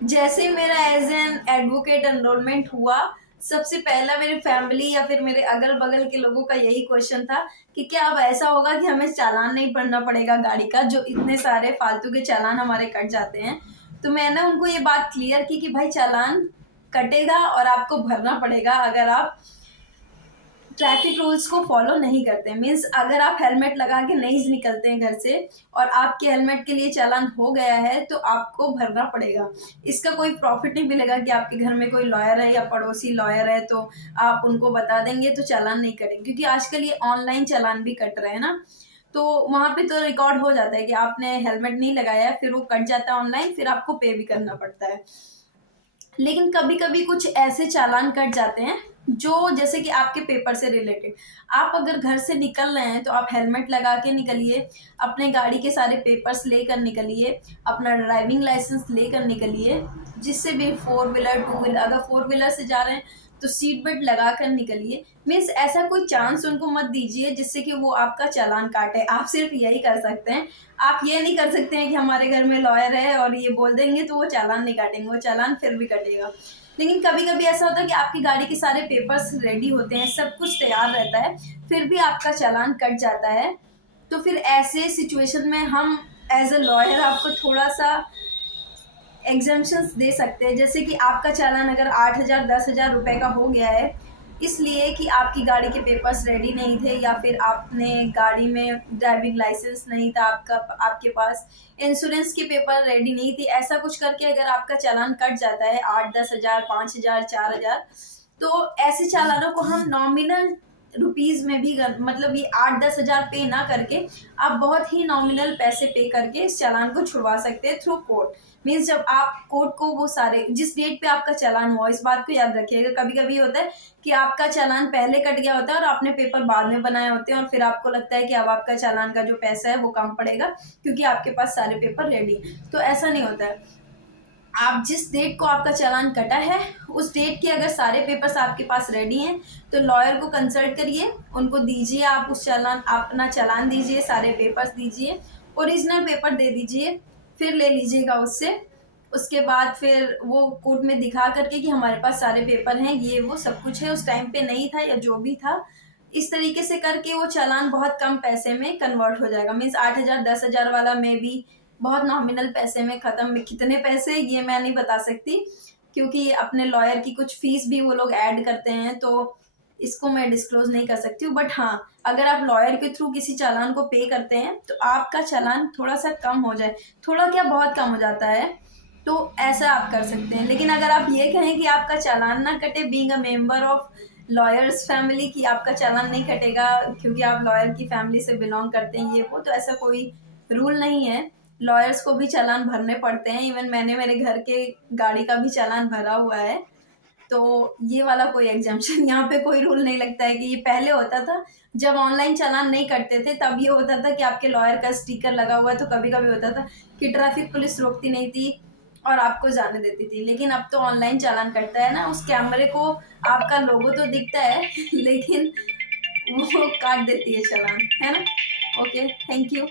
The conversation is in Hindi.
जैसे ही मेरा एज एन एडवोकेट एनरोलमेंट हुआ, सबसे पहला मेरे फैमिली या फिर मेरे अगल बगल के लोगों का यही क्वेश्चन था कि क्या अब ऐसा होगा कि हमें चालान नहीं भरना पड़ेगा गाड़ी का, जो इतने सारे फालतू के चालान हमारे कट जाते हैं। तो मैंने उनको ये बात क्लियर की कि भाई चालान कटेगा और आपको भरना पड़ेगा अगर आप ट्रैफिक रूल्स को फॉलो नहीं करते हैं। मीन्स अगर आप हेलमेट लगा के नहीं निकलते हैं घर से और आपके हेलमेट के लिए चालान हो गया है तो आपको भरना पड़ेगा। इसका कोई प्रॉफिट नहीं मिलेगा कि आपके घर में कोई लॉयर है या पड़ोसी लॉयर है तो आप उनको बता देंगे तो चालान नहीं कटेंगे, क्योंकि आजकल ये ऑनलाइन चालान भी कट रहे हैं ना। तो वहाँ पे तो रिकॉर्ड हो जाता है कि आपने हेलमेट नहीं लगाया है, फिर वो कट जाता है ऑनलाइन, फिर आपको पे भी करना पड़ता है। लेकिन कभी कभी कुछ ऐसे चालान कट जाते हैं जो जैसे कि आपके पेपर से रिलेटेड। आप अगर घर से निकल रहे हैं तो आप हेलमेट लगा के निकलिए, अपने गाड़ी के सारे पेपर्स लेकर निकलिए, अपना ड्राइविंग लाइसेंस लेकर निकलिए। जिससे भी फोर व्हीलर टू व्हीलर, अगर फोर व्हीलर से जा रहे हैं तो सीट बेल्ट लगा कर निकलिए। मीन्स ऐसा कोई चांस उनको मत दीजिए जिससे कि वो आपका चालान काटे। आप सिर्फ यही कर सकते हैं। आप ये नहीं कर सकते हैं कि हमारे घर में लॉयर है और ये बोल देंगे तो वो चालान नहीं काटेंगे, वो चालान फिर भी कटेगा। लेकिन कभी कभी ऐसा होता है कि आपकी गाड़ी के सारे पेपर्स रेडी होते हैं, सब कुछ तैयार रहता है, फिर भी आपका चालान कट जाता है। तो फिर ऐसे सिचुएशन में हम एज अ लॉयर आपको थोड़ा सा एग्जाम्पशंस दे सकते हैं। जैसे कि आपका चालान अगर 8,000 10,000 रुपए का हो गया है, इसलिए कि आपकी गाड़ी के पेपर्स रेडी नहीं थे या फिर आपने गाड़ी में ड्राइविंग लाइसेंस नहीं था आपका, आपके पास इंश्योरेंस के पेपर रेडी नहीं थी, ऐसा कुछ करके अगर आपका चालान कट जाता है 8-10,000 5,000 4,000, तो ऐसे चालानों को हम नॉमिनल रुपीज में भी मतलब ये 8-10,000 पे ना करके आप बहुत ही नॉमिनल पैसे पे करके इस चालान को छुड़वा सकते हैं थ्रू कोर्ट। मीन्स जब आप कोर्ट को वो सारे जिस डेट पे आपका चालान हुआ, इस बात को याद रखिएगा। कभी कभी होता है कि आपका चालान पहले कट गया होता है और आपने पेपर बाद में बनाए होते हैं और फिर आपको लगता है कि अब आपका चालान का जो पैसा है वो कम पड़ेगा क्योंकि आपके पास सारे पेपर रेडी। तो ऐसा नहीं होता है। आप जिस डेट को आपका चालान कटा है उस डेट के अगर सारे पेपर्स आपके पास रेडी हैं तो लॉयर को कंसल्ट करिए, उनको दीजिए, आप उस चालान अपना चालान दीजिए, सारे पेपर्स दीजिए, ओरिजिनल पेपर दे दीजिए, फिर ले लीजिएगा उससे। उसके बाद फिर वो कोर्ट में दिखा करके कि हमारे पास सारे पेपर हैं, ये वो सब कुछ है, उस टाइम पे नहीं था या जो भी था, इस तरीके से करके वो चालान बहुत कम पैसे में कन्वर्ट हो जाएगा। मीन्स 8,000 10,000 वाला में भी बहुत नॉमिनल पैसे में खत्म। में कितने पैसे ये मैं नहीं बता सकती क्योंकि अपने लॉयर की कुछ फीस भी वो लोग ऐड करते हैं, तो इसको मैं डिस्क्लोज नहीं कर सकती हूँ। बट हाँ, अगर आप लॉयर के थ्रू किसी चालान को पे करते हैं तो आपका चालान थोड़ा सा कम हो जाए, थोड़ा क्या बहुत कम हो जाता है, तो ऐसा आप कर सकते हैं। लेकिन अगर आप ये कहें कि आपका चालान ना कटे, being a member of lawyers family, कि आपका चालान नहीं कटेगा क्योंकि आप लॉयर की फैमिली से बिलोंग करते हैं, ये वो, तो ऐसा कोई रूल नहीं है। लॉयर्स को भी चालान भरने पड़ते हैं। इवन मैंने मेरे घर के गाड़ी का भी चालान भरा हुआ है। तो ये वाला कोई एग्जाम्पशन यहाँ पे कोई रूल नहीं लगता है कि ये पहले होता था जब ऑनलाइन चालान नहीं कटते थे, तब ये होता था कि आपके लॉयर का स्टिकर लगा हुआ है, तो कभी कभी होता था कि ट्रैफिक पुलिस रोकती नहीं थी और आपको जाने देती थी। लेकिन अब तो ऑनलाइन चालान कटता है ना, उस कैमरे को आपका लोगो तो दिखता है लेकिन वो काट देती है चालान, है ना। Okay, thank you.